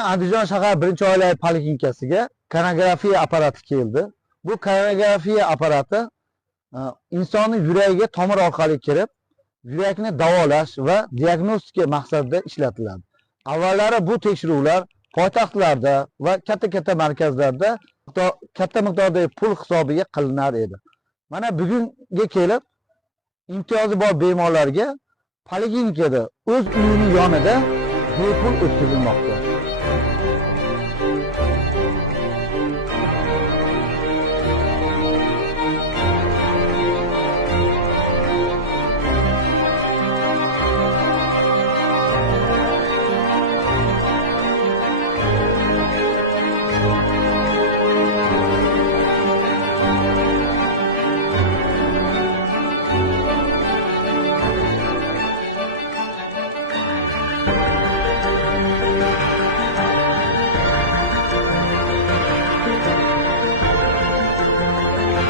Andijon shahar birinchi oilaviy poliklinikasiga koronagrafiya apparati keldi. Bu koronagrafiya apparati insonning yuragiga tomir orqali kirib, yurakni davolash va diagnostika maqsadida ishlatiladi. Avvallari bu tekshiruvlar poytaxtlarda va katta markazlarda katta miqdordagi pul hisobiga qilinar edi. Mana bugunga kelib imtiyozi bor bemorlarga poliklinikada o'z uyining yonida bepul o'tkazilmoqda.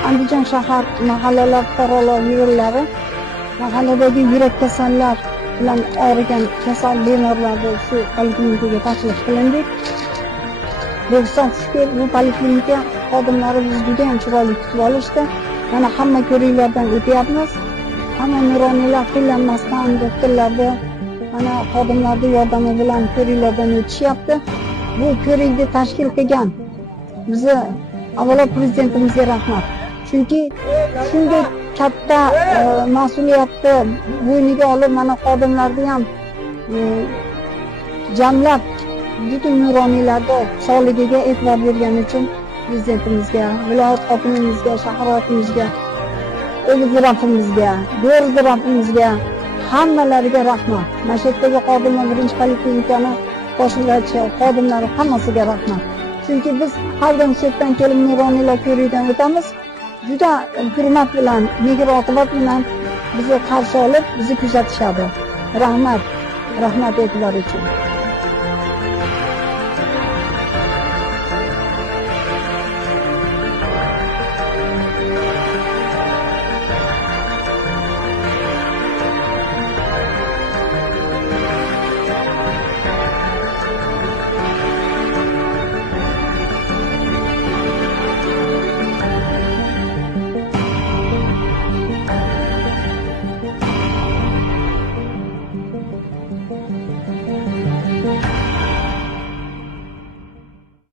Andijon shahar mahallalar fuqarolar yig'inlari mahalladagi yurak kasallar bilan og'rigan kasal bemorlarni shu poliklinikaga taklif qilindik. Ruxsatga bu poliklinika xodimlari bizni juda ham chiroyli kutib olishdi. Mana hamma ko'riklardan o'tyapmiz. Hamma nuroniylar qiynalmasdan doktorlarda mana xodimlarning yordami bilan ko'riklardan o'tishyapti. Bu ko'rikni tashkil qilgan bizni avvalo prezidentimizga rahmat. Chunki shunday katta mas'uliyatni bo'yniga olib mana xodimlarni ham jamlab butun nuroniylarda sog'ligiga e'tibor bergani uchun prezidentimizga, viloyat hokimimizga, shahar hokimimizga, o'g'il rafiimizga, go'rz rafiimizga hammalariga rahmat. Mana shu yerdagi xodimlar birinchi poliklinikani boshlovchi xodimlari hammasiga rahmat. Chunki biz har doim chetdan kelib nuroniylar ko'rikdan o'tamiz. Juda hurmat bilan, mehr-oqibat bilan bizni qarshi olib, bizni kuzatishadi. Rahmat e'tibor uchun.